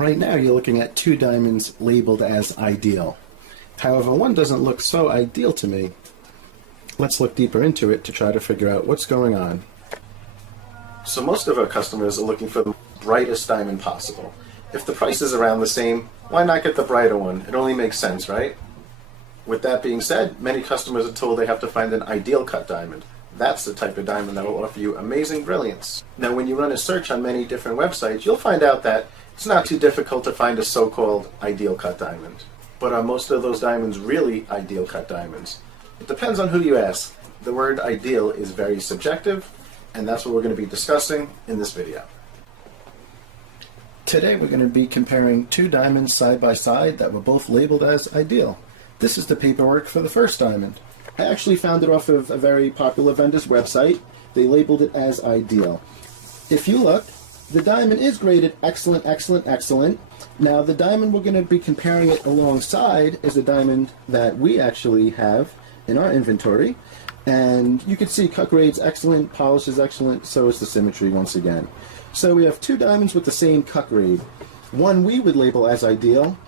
Right now you're looking at two diamonds labeled as ideal. However, one doesn't look so ideal to me. Let's look deeper into it to try to figure out what's going on. So most of our customers are looking for the brightest diamond possible. If the price is around the same, why not get the brighter one? It only makes sense, right? With that being said, many customers are told they have to find an ideal cut diamond. That's the type of diamond that will offer you amazing brilliance. Now when you run a search on many different websites, you'll find out that it's not too difficult to find a so-called ideal cut diamond. But are most of those diamonds really ideal cut diamonds? It depends on who you ask. The word ideal is very subjective, and that's what we're going to be discussing in this video. Today we're going to be comparing two diamonds side by side that were both labeled as ideal. This is the paperwork for the first diamond. I actually found it off of a very popular vendor's website. They labeled it as ideal. If you look, the diamond is graded excellent, excellent, excellent. Now the diamond we're going to be comparing it alongside is a diamond that we actually have in our inventory. And you can see cut grade's excellent, polish is excellent, so is the symmetry once again. So we have two diamonds with the same cut grade. One we would label as ideal,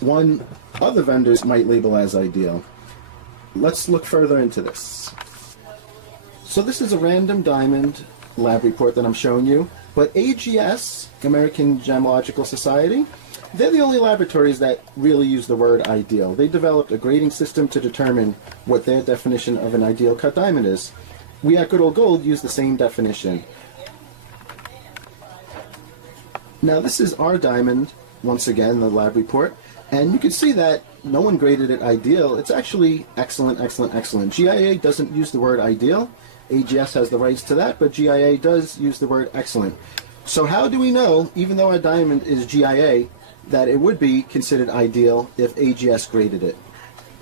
one other vendors might label as ideal. Let's look further into this. So this is a random diamond lab report that I'm showing you, but AGS, American Gemological Society, they're the only laboratories that really use the word ideal. They developed a grading system to determine what their definition of an ideal cut diamond is. We at Good Old Gold use the same definition. Now this is our diamond, once again, the lab report, and you can see that no one graded it ideal. It's actually excellent, excellent, excellent. GIA doesn't use the word ideal. AGS has the rights to that, but GIA does use the word excellent. So how do we know, even though our diamond is GIA, that it would be considered ideal if AGS graded it?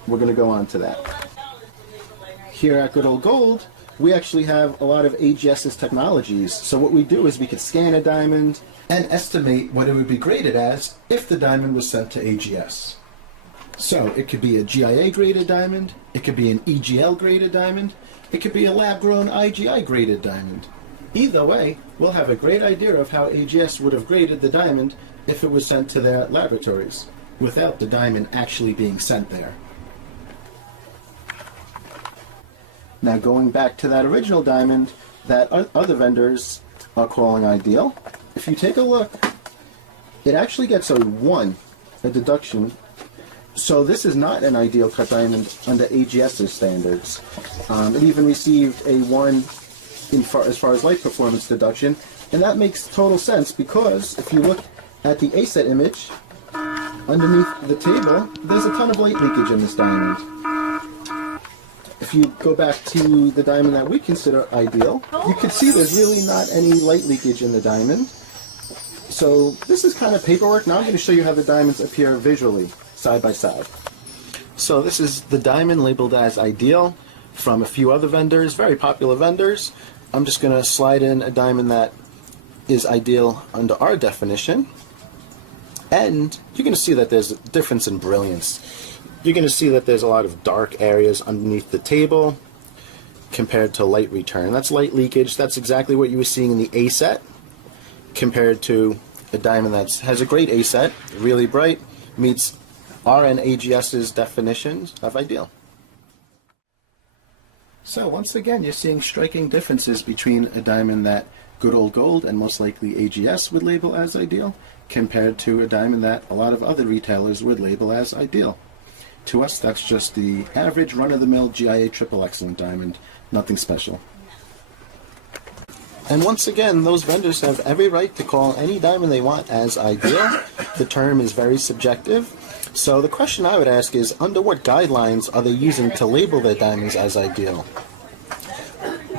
We're going to go on to that. Here at Good Old Gold, we actually have a lot of AGS's technologies. So what we do is we could scan a diamond and estimate what it would be graded as if the diamond was sent to AGS. So it could be a GIA graded diamond, it could be an EGL graded diamond, it could be a lab-grown IGI graded diamond. Either way, we'll have a great idea of how AGS would have graded the diamond if it was sent to their laboratories, without the diamond actually being sent there. Now going back to that original diamond that other vendors are calling ideal, if you take a look, it actually gets a 1, a deduction. So this is not an ideal cut diamond under AGS's standards. It even received a 1 as far as light performance deduction, and that makes total sense because if you look at the A-set image, underneath the table, there's a ton of light leakage in this diamond. If you go back to the diamond that we consider ideal, you can see there's really not any light leakage in the diamond. So this is kind of paperwork. Now I'm going to show you how the diamonds appear visually, side by side. So this is the diamond labeled as ideal from a few other vendors, very popular vendors. I'm just going to slide in a diamond that is ideal under our definition. And you're going to see that there's a difference in brilliance. You're going to see that there's a lot of dark areas underneath the table compared to light return. That's light leakage. That's exactly what you were seeing in the A set compared to a diamond that has a great A set, really bright, meets our and AGS's definitions of ideal. So once again, you're seeing striking differences between a diamond that Good Old Gold and most likely AGS would label as ideal compared to a diamond that a lot of other retailers would label as ideal. To us, that's just the average run-of-the-mill GIA triple excellent diamond, nothing special. And once again, those vendors have every right to call any diamond they want as ideal. The term is very subjective. So the question I would ask is, under what guidelines are they using to label their diamonds as ideal?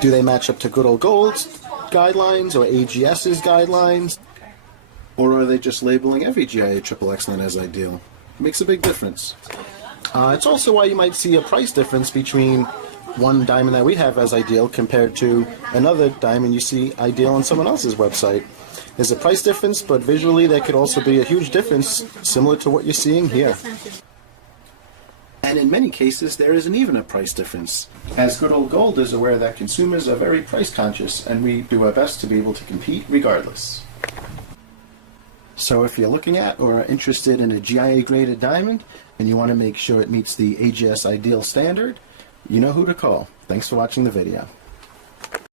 Do they match up to Good Old Gold's guidelines or AGS's guidelines? Or are they just labeling every GIA triple excellent as ideal? It makes a big difference. It's also why you might see a price difference between one diamond that we have as ideal compared to another diamond you see ideal on someone else's website. There's a price difference, but visually there could also be a huge difference similar to what you're seeing here. And in many cases there isn't even a price difference, as Good Old Gold is aware that consumers are very price conscious and we do our best to be able to compete regardless. So if you're looking at or are interested in a GIA graded diamond and you want to make sure it meets the AGS ideal standard, you know who to call. Thanks for watching the video.